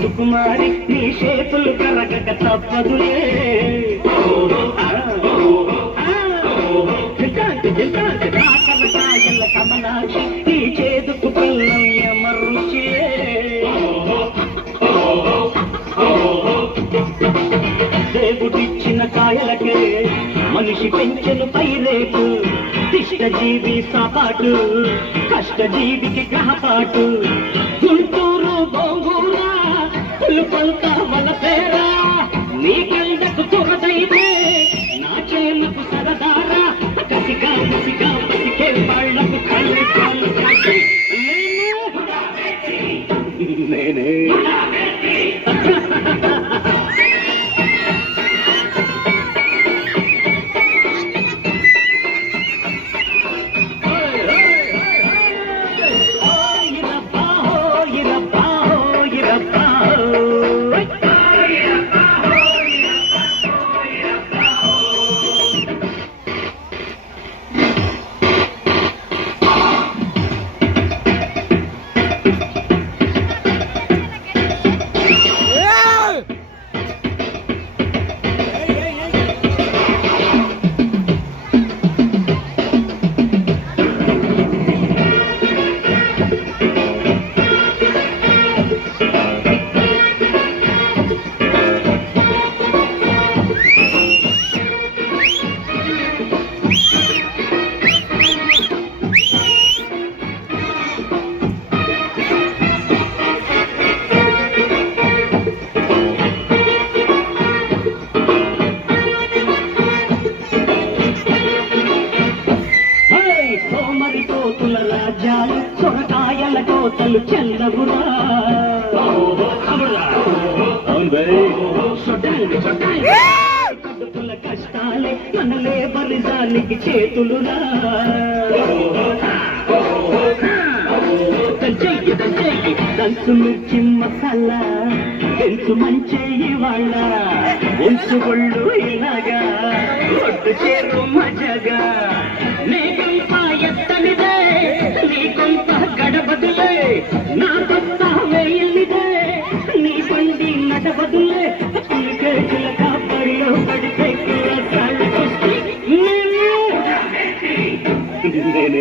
సుకుమారి నీ చేతులు కరగక తప్పదులే కాకరకాయల కమలాక్షి నీ చేదుకు పిల్లం ఎమరుచి దేవుడిచ్చిన కాయలకే మనిషి పెంచెను పైరేపు ఇష్టజీవి సాపాటు కష్టజీవికి గ్రహపాటు గుంటూరు గోంగూరా పులుపంత మన పేరా నీ కళ్ళకు తురదైతే నా చేమకు సరదారా కసిగా ముసిగా పసికే వాళ్ళకు కళ్ళు నేనే రాజ్యాలు సొరకాయల కోతలు చెల్లవురా కడుపుల కష్టాలే మనలే బలిదానికి చేతులురా దంచు మిర్చి మసాలా ఎంచు మంచేయి వాళ్ళ ఎంచు ఒళ్ళు ఇలాగా ఒడ్డు చేరు మజగా నీకంత ఎత్తనిదే నీకంత గడబదులే నా కొత్త వేయనిదే నీ బండి నడబదులే కేకుల కాపడిలో పడితే నేనే